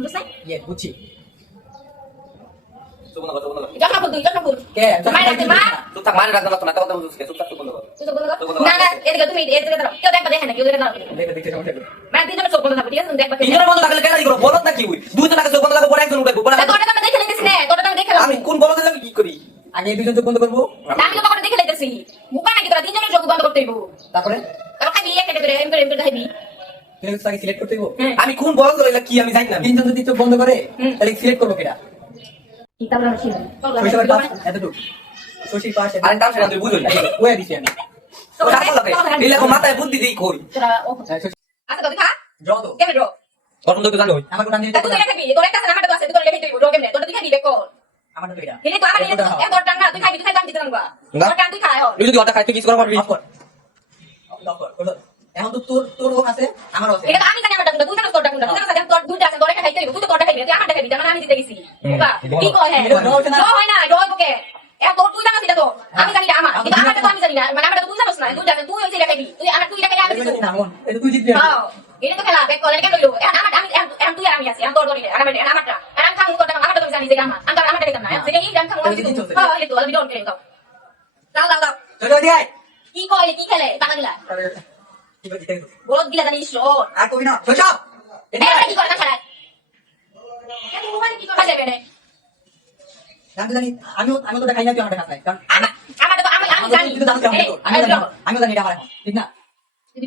বুঝছ নাই ইয়ে বুঝছি চুপ বন্ধ কর চুপ বন্ধ কর যখন বল তুই যখন বল কে মাই রাখতে মা চুপ থাক মানে রাখতে না তো কথা বুঝছিস চুপ থাক চুপ বন্ধ কর তুই চোখ বন্ধ কর না না এদিকে তুমি এদিকে দাঁড়াও কেউ দেখবা দেখে না কেউ দেখে দাঁড়াও দেখতে দেখতে সমস্যা কি মানে তিনজনের চোখ বন্ধ থাকবে ঠিক আছে তুমি দেখবা তিনজনের বন্ধ রাখলে কেন করো বলত না কি হই দুইজন আগে চোখ বন্ধ লাগবে পরে একজন উঠবে পরে তোরটা তো আমি দেখে লইতেছি না তোরটা তো আমি দেখে আমি কোন বলতে লাগি কি করি আগে দুজন চোখ বন্ধ করবো আমি তো তোরটা দেখে লইতেছি মুকা নাকি তোরা তিনজনের চোখ বন্ধ করতে হইব তারপরে তারপর খাবি একটা করে এমন খাবি তুমি তাকে সিলেক্ট করতে হইব আমি কোন বলতে লাগি কি আমি জানি না তিনজন যদি চোখ বন্ধ করে তাহলে সিলেক্ট করবো কেটা কি তারপর আমি শিখব শৈশবের পাস এতটুকু শশীর পাস আরে তাও সেটা তুই বুঝলি ওয়া দিছি আমি তারপর লাগে এই লাগো মাথায় বুদ্ধি দেই কই তোরা ও আচ্ছা তুই খা ড্র তো কেমন ড্র তখন তো জানো আমার কোন দিন তুই তো খাবি তোর একটা আছে আমারটা আছে তুই তোর লেখে তুই ড্র কেমনে তোরটা তুই খাবি বেকর আমার তো এটা হেলে তো আমার নিয়ে এত টাঙ্গা তুই খাবি তুই খাই দাম দিতে না তোর টান তুই খায় তুই যদি ওটা খাইতে কিছু করা পারবি অফ কর এখন তো তোর ও আছে আমারও আছে এটা আমি জানি আমারটা তুই জানিস তোরটা কোনটা তুই জানিস তোর দুইটা আছে তোর একটা খাইতে হইব তুই তো তোরটা খাইবি তুই আমারটা খাইবি মানে আমি জিতে গেছি বাবা কি কয় হ্যাঁ ড্র হয় না ড্র হইবকে এ তোর তুই জানিস এটা তো আমি জানি আমার কিন্তু আমারটা তো আমি জানি না মানে আমারটা তুই জানিস না তুই জানিস তুই ওই যে খাইবি তুই আমার তুই এটা খাই আমি জিতবো না মন এটা তুই জিতবি হ্যাঁ এটা তো খেলা বেক করে কেন লইলো আমার আমি তুই আর আমি আছি আমি তোর ধরি আমারটা আমি খামু তোরটা আমারটা তুমি জানিস যে আমার আমি আমারটা দিতাম না যেটা এই জান খামু আমি জিতবো হ্যাঁ এই তো আমি ডন করে দাও দাও দাও দাও চলো দিয়াই কি কয় কি খেলে টাকা দিলা কি করে জিতে বলদ দিলা জানিস ও আর কবি না শৈশব এটা কি করে না খেলায় কেন মোবাইল কি করে যাবে রে জানি আমি তো দেখাই না তুই আমার কাছে কারণ আমার তো আমি জানি আমি জানি এটা আমার ঠিক না তুই